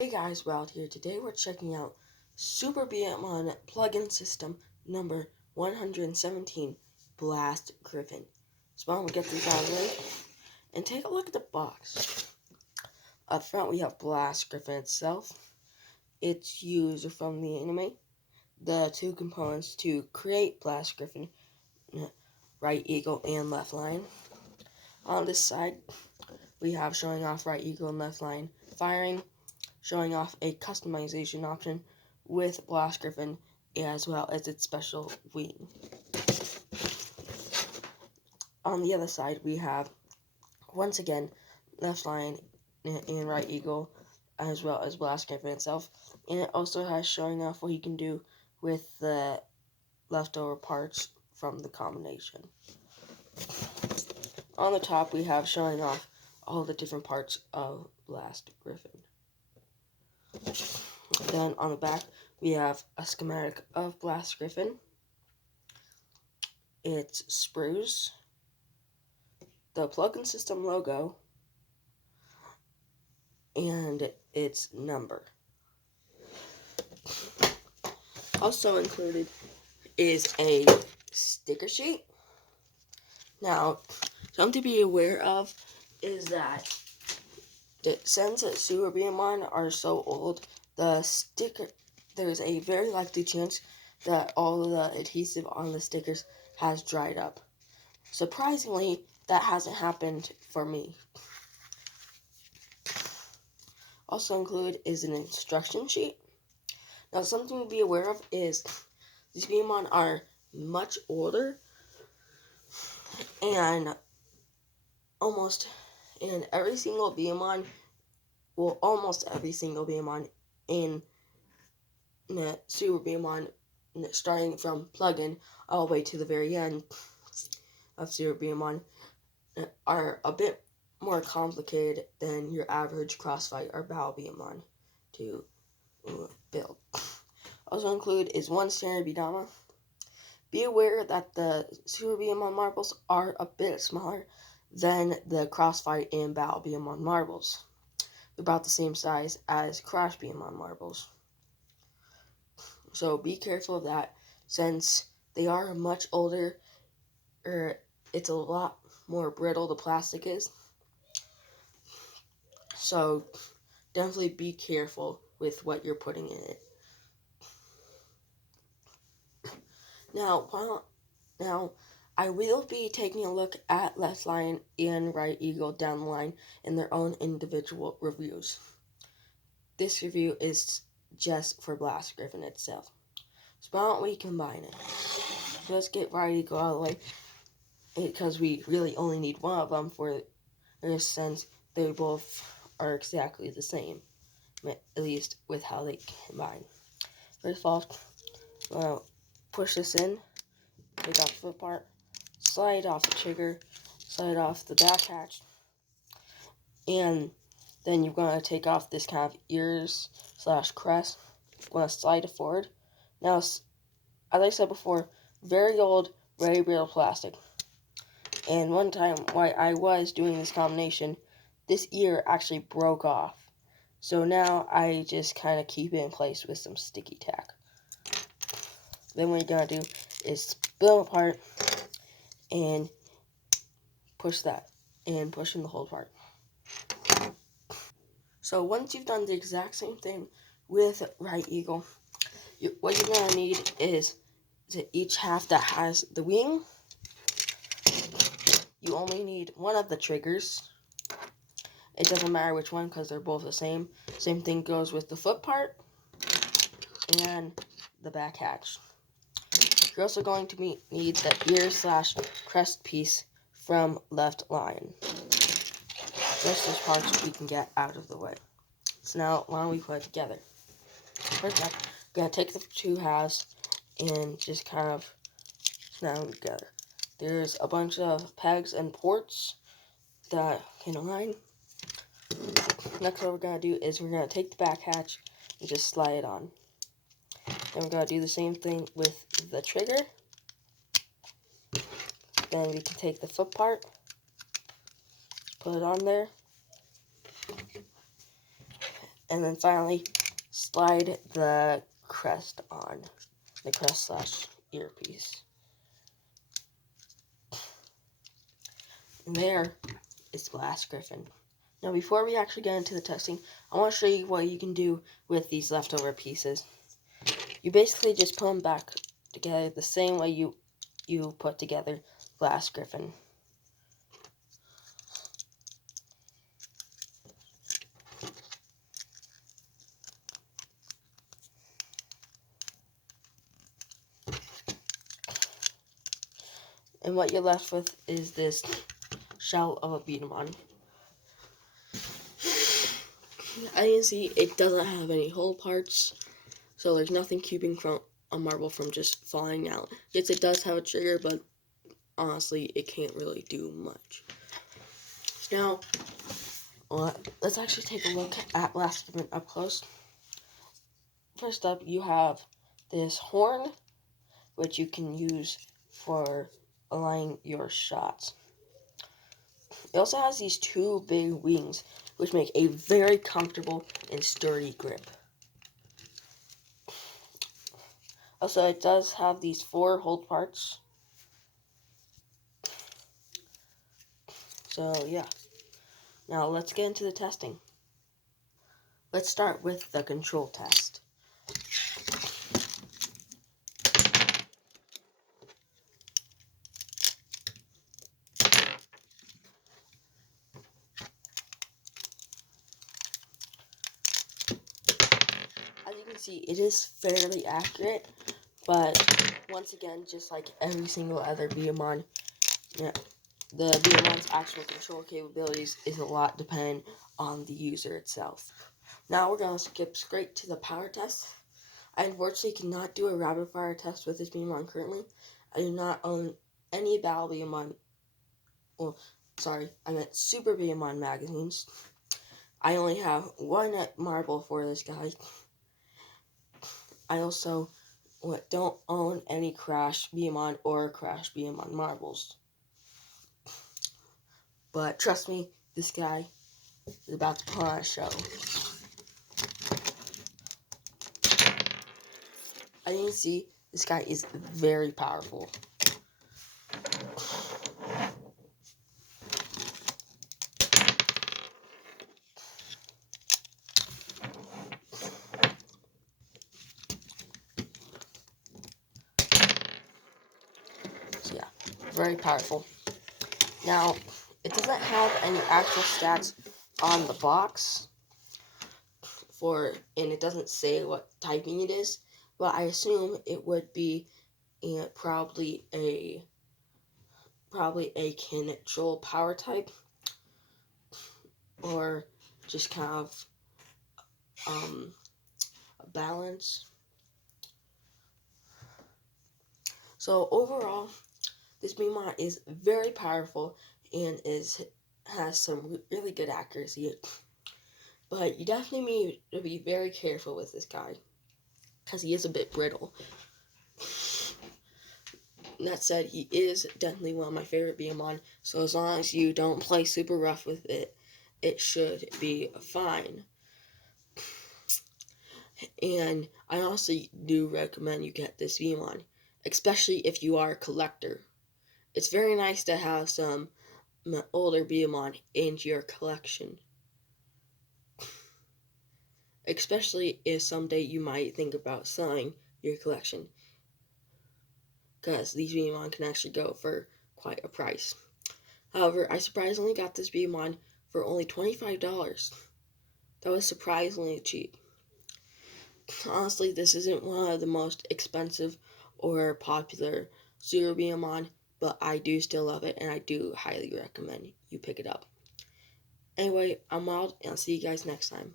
Hey guys, Wild here. Today we're checking out Super B-daman plugin system number 117, Blast Griffin. So we'll get these out of the way and take a look at the box. Up front we have Blast Griffin itself. It's used from the anime. The two components to create Blast Griffin, right eagle and left line. On this side we have showing off right eagle and left line firing, showing off a customization option with Blast Griffin as well as its special wing. On the other side, we have, once again, left line and right eagle as well as Blast Griffin itself. And it also has showing off what you can do with the leftover parts from the combination. On the top, we have showing off all the different parts of Blast Griffin. Then on the back, we have a schematic of Blast Griffin, its sprues, the plugin system logo, and its number. Also included is a sticker sheet. Now, something to be aware of is that since Super B-daman are so old, there's a very likely chance that all of the adhesive on the stickers has dried up. Surprisingly, that hasn't happened for me. Also included is an instruction sheet. Now, something to be aware of is these B-daman are much older, and almost every single B-daman in Super B-daman, starting from plugin all the way to the very end of Super B-daman, are a bit more complicated than your average crossfight or battle B-daman to build. Also included is one standard B-daman. Be aware that the Super B-daman marbles are a bit smaller than the crossfight and battle B-daman marbles. They're about the same size as Crash B-daman marbles. So be careful of that, since they are much older, it's a lot more brittle, the plastic is. So definitely be careful with what you're putting in it. Now I will be taking a look at left line and right eagle down the line in their own individual reviews. This review is just for Blast Griffin itself. So why don't we combine it? Let's get right eagle out of the way, because we really only need one of them for this, since they both are exactly the same, at least with how they combine. First of all, push this in, take off the foot part, slide off the trigger, slide off the back hatch, and then you're going to take off this kind of ears / crest. You're going to slide it forward. Now, as I said before, very old, very brittle plastic. And one time while I was doing this combination, this ear actually broke off. So now I just kind of keep it in place with some sticky tack. Then what you're going to do is split them apart and push that, and push in the whole part. So once you've done the exact same thing with right eagle, what you're going to need is to each half that has the wing. You only need one of the triggers. It doesn't matter which one, because they're both the same. Same thing goes with the foot part and the back hatch. You're also going to need the ear / crest piece from left line. Just as parts we can get out of the way. So now, why don't we put it together? First up, we're going to take the two halves and just kind of snap them together. There's a bunch of pegs and ports that can align. Next, what we're going to do is we're going to take the back hatch and just slide it on. Then we're going to do the same thing with the trigger. Then we can take the foot part, put it on there, And then finally, slide the crest on, the crest / earpiece. And there is Glass Griffin. Now before we actually get into the testing, I want to show you what you can do with these leftover pieces. You basically just put them back together the same way you put together Glass Griffin. And what you're left with is this shell of a B-daman. As you can see, it doesn't have any hole parts, so there's nothing keeping from a marble from just falling out. Yes, it does have a trigger, but honestly, it can't really do much. So now, let's actually take a look at Glass Griffin up close. First up, you have this horn, which you can use for aligning your shots. It also has these two big wings, which make a very comfortable and sturdy grip. Also, it does have these 4 hold parts. So, yeah. Now, let's get into the testing. Let's start with the control test. As you can see, it is fairly accurate, but once again, just like every single other B-daman, yeah, the B-daman's actual control capabilities is a lot dependent on the user itself. Now we're going to skip straight to the power test. I unfortunately cannot do a rapid fire test with this B-daman currently. I do not own any Battle B-daman, well, sorry, I meant Super B-daman magazines. I only have 1 marble for this guy. I also don't own any Crash B-daman or Crash B-daman marbles. But trust me, this guy is about to put on a show. As you can see, this guy is very powerful. So yeah, very powerful. Now, it doesn't have any actual stats on the box and it doesn't say what typing it is, but I assume it would be probably a control power type, or just kind of a balance. So overall, this B-daman is very powerful and has some really good accuracy. But you definitely need to be very careful with this guy, because he is a bit brittle. That said, he is definitely one of my favorite B-daman, so as long as you don't play super rough with it, it should be fine. And I also do recommend you get this B-daman, especially if you are a collector. It's very nice to have some older B-daman in your collection, especially if someday you might think about selling your collection, because these B-daman can actually go for quite a price. However, I surprisingly got this B-daman for only $25. That was surprisingly cheap. Honestly, this isn't one of the most expensive or popular Zero B-daman, but I do still love it, and I do highly recommend you pick it up. Anyway, I'm Wild, and I'll see you guys next time.